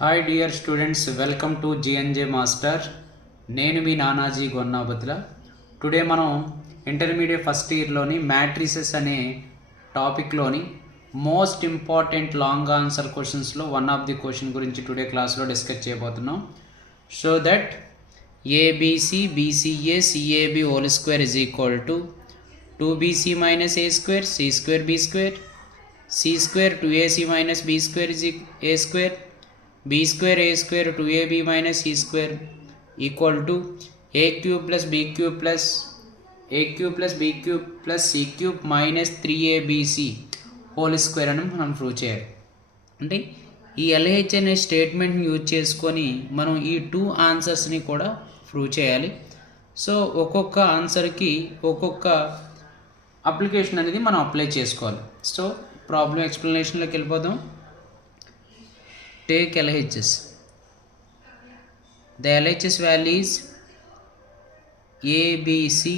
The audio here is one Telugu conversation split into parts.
Hi dear students, welcome to GNJ master. నేను మీ నానాజీ గొన్నాబతుల. టుడే మనం ఇంటర్మీడియట్ ఫస్ట్ ఇయర్లోని మ్యాట్రిసెస్ అనే టాపిక్లోని మోస్ట్ ఇంపార్టెంట్ లాంగ్ ఆన్సర్ క్వశ్చన్స్లో వన్ ఆఫ్ ది క్వశ్చన్ గురించి టుడే క్లాస్లో డిస్కస్ చేయబోతున్నాం. So that ABC BCA CAB whole square is equal to 2bc minus a square c square b square c square 2ac minus b square is a square b square a square 2ab minus c square equal to a cube plus b cube plus a cube plus b cube plus c cube minus 3abc whole square అని మనం ప్రూవ్ చేయాలి. అంటే ఈ ఎల్హెచ్ అనే స్టేట్మెంట్ని యూజ్ చేసుకొని మనం ఈ టూ ఆన్సర్స్ని కూడా ప్రూవ్ చేయాలి. సో ఒక్కొక్క ఆన్సర్కి ఒక్కొక్క అప్లికేషన్ అనేది మనం అప్లై చేసుకోవాలి. సో ప్రాబ్లం ఎక్స్ప్లెనేషన్లోకి వెళ్ళిపోదాం. Take LHS. The LHS values ABC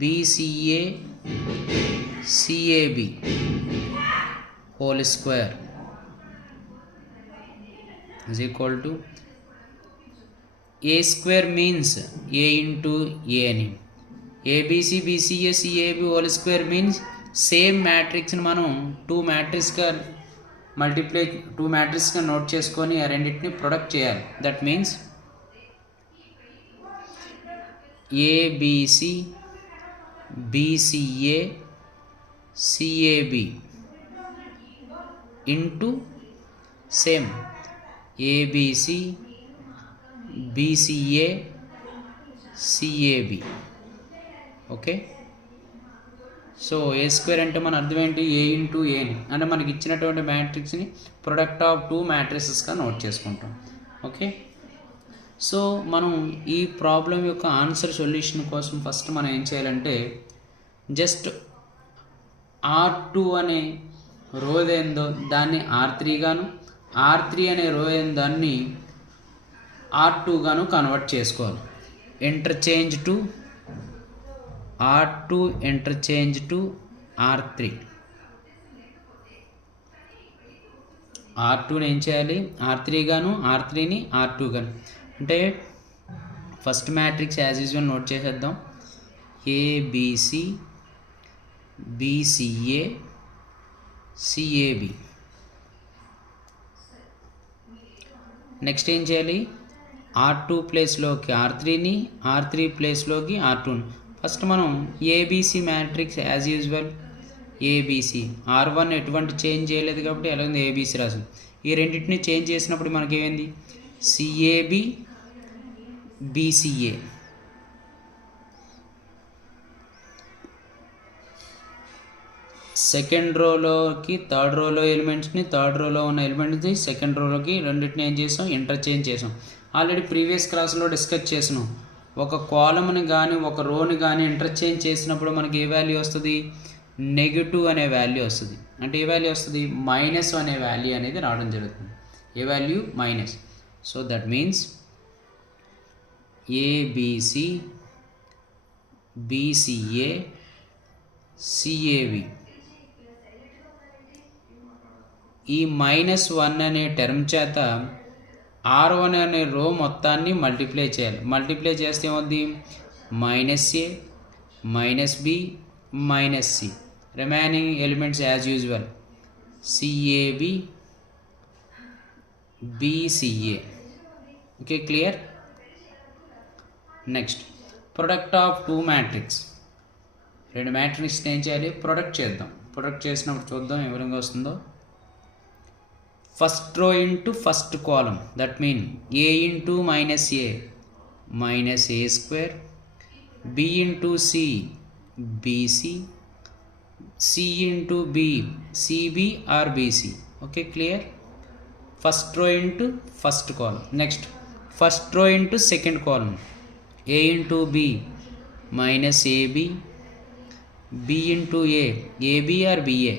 BCA CAB whole square is equal to a square means a into a అని, abc bca cab whole square means same మ్యాట్రిక్స్ని మనం టూ మ్యాట్రిక్స్గా నోట్ చేసుకొని ఆ రెండింటిని ప్రొడక్ట్ చేయాలి. That means ABC BCA CAB into same ABC BCA CAB. Okay, so A square అంటే మన అర్థం ఏంటి? ఏ ఇంటూ ఏని అంటే మనకి ఇచ్చినటువంటి మ్యాట్రిక్స్ని ప్రొడక్ట్ ఆఫ్ టూ మ్యాట్రిసెస్గా నోట్ చేసుకుంటాం. ఓకే, సో మనం ఈ ప్రాబ్లం యొక్క ఆన్సర్ సొల్యూషన్ కోసం ఫస్ట్ మనం ఏం చేయాలంటే జస్ట్ R2 అనే రో ఏందో దాన్ని R3 గాను, R3 అనే రో అయిన దాన్ని R2 గాను కన్వర్ట్ చేసుకోవాలి. Interchange to R2 interchange to R3. R2ని ఏం చేయాలి? R3 గాను, R3ని R2 గాను. అంటే first matrix as usual note చేసేద్దాం. ABC BCA CAB. నెక్స్ట్ ఏం చేయాలి? R2 ప్లేస్లోకి R3ని, R3 ప్లేస్లోకి R2ని. ఫస్ట్ మనం ABC matrix as usual ABC, R1 ఎటువంటి చేంజ్ చేయలేదు కాబట్టి ఎలాగైంది ఏబిసి రాసింది. ఈ రెండింటిని చేంజ్ చేసినప్పుడు మనకేమైంది? CAB BCA. సెకండ్ రోలోకి థర్డ్ రోలో ఎలిమెంట్స్ని, థర్డ్ రోలో ఉన్న ఎలిమెంట్స్ని సెకండ్ రోలోకి రెండింటిని ఏం చేసాం? ఇంటర్చేంజ్ చేసాం. ఆల్రెడీ ప్రీవియస్ క్లాస్లో డిస్కస్ చేసినాం. ఒక కాలమ్ని కానీ ఒక రోని కానీ ఇంటర్చేంజ్ చేసినప్పుడు మనకి ఏ వాల్యూ వస్తుంది? నెగిటివ్ అనే వాల్యూ వస్తుంది. అంటే ఏ వాల్యూ వస్తుంది? మైనస్ అనే వాల్యూ అనేది రావడం జరుగుతుంది. ఏ value? Minus. So that means ABC BCA CAB ఈ -1 అనే టర్మ్ చేత R1 అనే రో మొత్తాన్ని మల్టిప్లై చేయాలి. మల్టిప్లై చేస్తే ఏమవుద్ది? -a -b -c. Remaining elements as usual CAB BCA. Okay, clear? Next product of two matrix. రెండు మ్యాట్రిక్స్ని ఏం చేయాలి? ప్రొడక్ట్ చేద్దాం. ప్రొడక్ట్ చేసినప్పుడు చూద్దాం ఏ విధంగా వస్తుందో. First rho into first column, that mean a into -a minus a square, b into c bc, c into b cb or bc. Okay, clear? First rho into first column. Next first rho into second column, a into b minus ab, b into a ab or ba,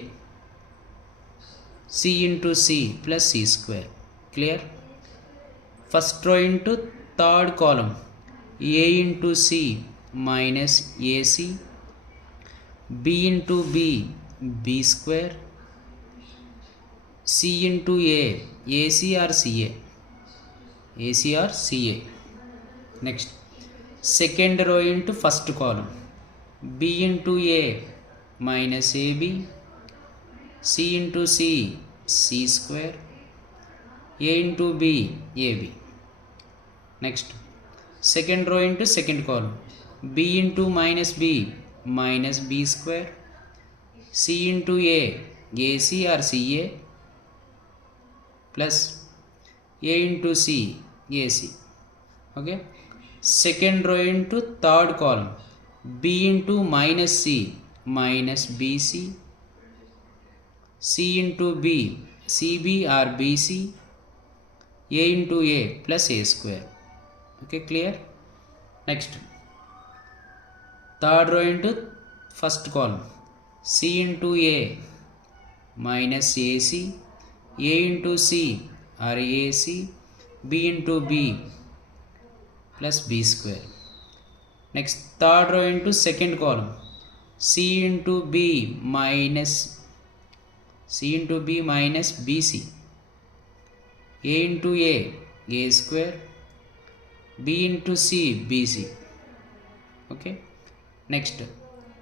c into c plus c square. Clear? First row into third column, a into c minus ac, b into b b square, C into A, AC or CA? AC or CA. Next, second row into first column, B into A minus AB, C into C, C square, A into B, AB. Next, second row into second column, B into minus B minus B square, C into A, AC or CA, plus A into C, AC. Okay. Second row into third column, B into minus C minus BC, C into B, CB or BC, A into A plus A square. Okay, clear? Next, third row into first column, C into A minus AC, A into C or AC, B into B plus B square. Next, third row into second column, C into B minus BC, A into A square, B into C, BC. Okay. Next,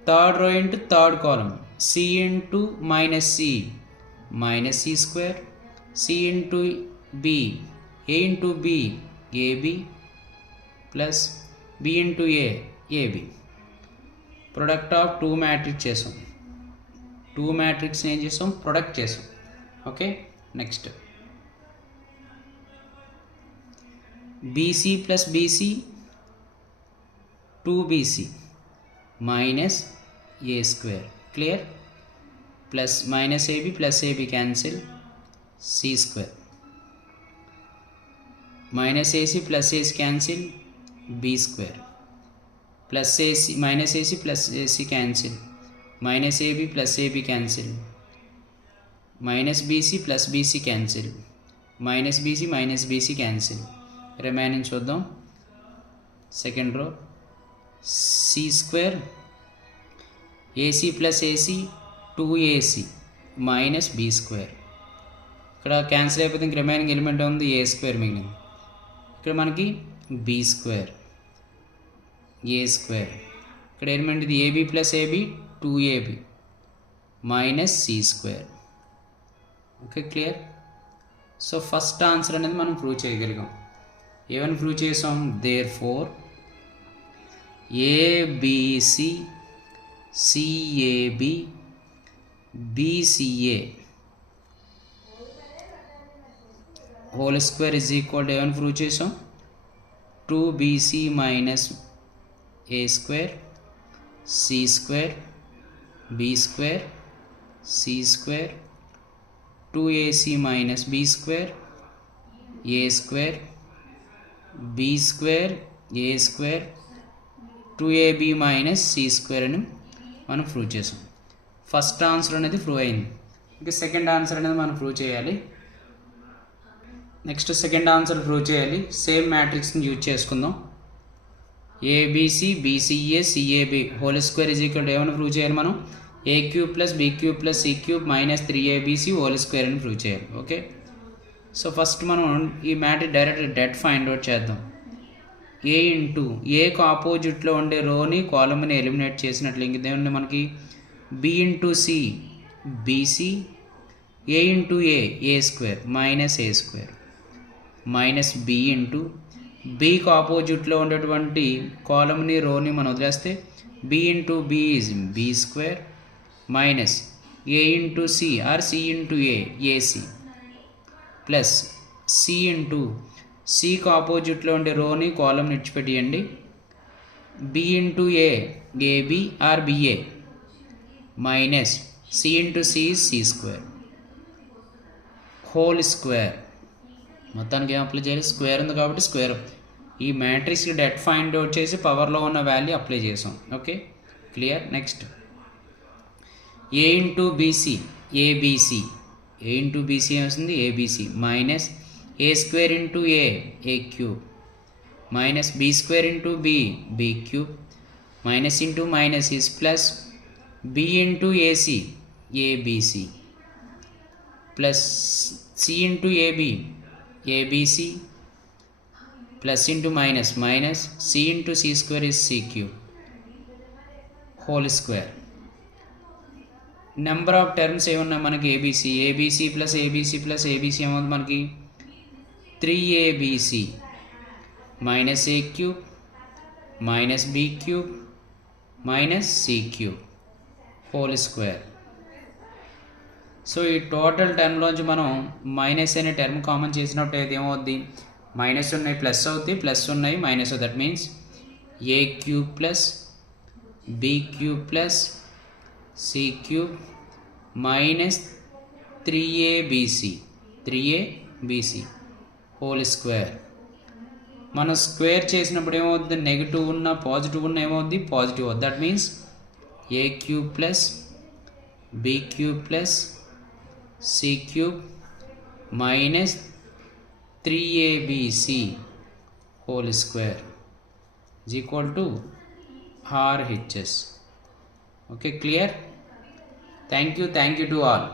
third row into third column, C into minus C minus C square, C into B, A into B, AB plus B into A, AB. Product of two matrix చేసాం, టూ మ్యాట్రిక్స్ని ఏం చేసాం, ప్రొడక్ట్ చేసాం. Okay. Next, BC plus BC 2BC minus A square, clear? Plus minus AB plus AB cancel, C square, minus AC plus AC cancel, B square, plus AC minus AC plus AC cancel, minus AB plus AB cancel, minus BC plus BC cancel, minus BC cancel. Remaining చూద్దాం. Second row, C square, AC plus AC 2AC minus B square. ఇక్కడ క్యాన్సిల్ అయిపోతే ఇంక రిమైనింగ్ ఎలిమెంట్ ఉంది A square మిగిలింది. ఇక్కడ మనకి B square, A square. ఇక్కడ ఎలిమెంట్ ఇది AB plus AB 2AB minus C square. Okay, clear? So first answer అనేది మనం ప్రూవ్ చేయగలిగాం. ఏమని ప్రూవ్ చేసాం? Therefore ABC CAB BCA whole square is equal to ఏమని ప్రూవ్ చేసాం? 2BC minus A square C square B square C square 2AC minus B square A square B square A square 2AB minus C square అని మనం ప్రూవ్ చేసాం. ఫస్ట్ ఆన్సర్ అనేది ప్రూవ్ అయింది. ఇంకా సెకండ్ ఆన్సర్ అనేది మనం ప్రూవ్ చేయాలి. నెక్స్ట్ సెకండ్ ఆన్సర్ ప్రూవ్ చేయాలి. సేమ్ మ్యాట్రిక్స్ని యూజ్ చేసుకుందాం. ABC BCA CAB whole square is equal to ఏమని ప్రూవ్ చేయాలి మనం? A cube plus B cube plus C cube minus 3ABC whole square అని ప్రూవ్ చేయాలి. ఓకే. సో ఫస్ట్ మనం ఈ matrix direct debt find out చేద్దాం. A ఇంటూ ఏకు ఆపోజిట్లో ఉండే రోని కాలమ్ని ఎలిమినేట్ చేసినట్లు ఇంక ఇదేమంటే మనకి B into C BC, A into A square minus A square minus B into బీకి ఆపోజిట్లో ఉండేటువంటి కాలమ్ని రోని మనం వదిలేస్తే B ఇంటూ B is B square minus A into C or C into AC plus C into సికి ఆపోజిట్లో ఉండే రోని కాలమ్ని ఇచ్చిపెట్టేయండి. B into AB or BA minus C into C C square whole square. మొత్తానికి ఏం అప్లై చేయాలి? స్క్వేర్ ఉంది కాబట్టి స్క్వేర్. ఈ మ్యాట్రిక్స్కి డెట్ ఫైండ్ అవుట్ చేసి పవర్లో ఉన్న వాల్యూ అప్లై చేసాం. Okay, clear? Next A into BC ABC, A into BC ఏమొస్తుంది? ABC minus A square into A cube minus B square into B cube minus into minus is plus B into AC ABC plus c into ab, abc plus into minus minus c into c square is c cube whole square. Number of terms ఏమున్నాయి మనకి ABC, ABC plus ABC plus ABC ఏమవుతుంది మనకి 3abc minus A cube minus B cube minus C cube whole square. So ఈ టోటల్ టర్మ్లోంచి మనం మైనస్ అనే టర్మ్ కామన్ చేసినప్పుడు అయితే ఏమవుద్ది, మైనస్ ఉన్నాయి ప్లస్ అవుతాయి, ప్లస్ ఉన్నాయి మైనస్ అవుతుంది. That means A cube plus B cube plus C cube minus 3abc whole square. మనం స్క్వేర్ చేసినప్పుడు ఏమవుతుంది, నెగిటివ్ ఉన్న పాజిటివ్ ఉన్న ఏమవుద్ది పాజిటివ్ అవుతుంది. That means A cube plus B cube plus C cube minus 3abc whole square is equal to RHS. Okay, clear? Thank you to all.